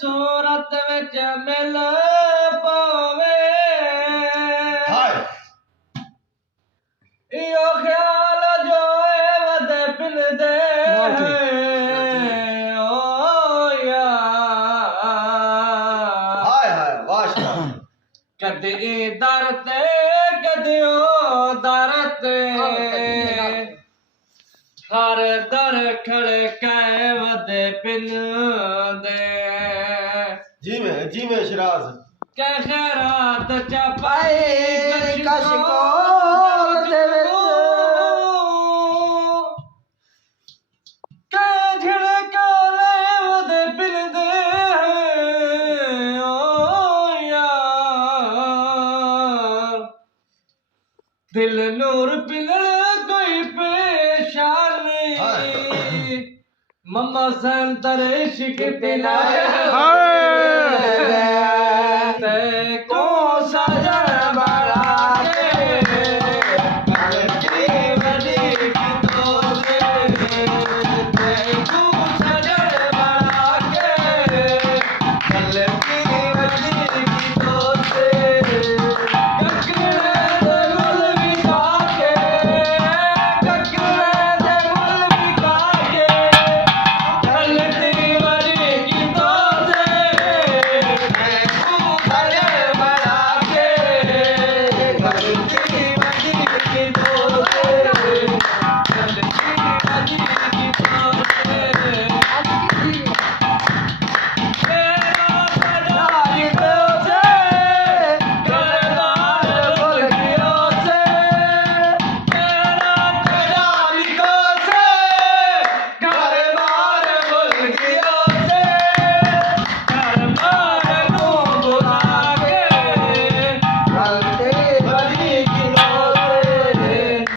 सूरत विच मिल पावे इहो ख्याल जो वदे पिन दे कदे दर ते कदे ओ दर ते हर दर खड़काए वदे पिन दे जी में शिराज के खैरात चपाई कशको दे के झड़का ले वदे पिन दे दिल नूर पिलड़ कोई पेशानी मम्मा सैन तरे शिक तिलाए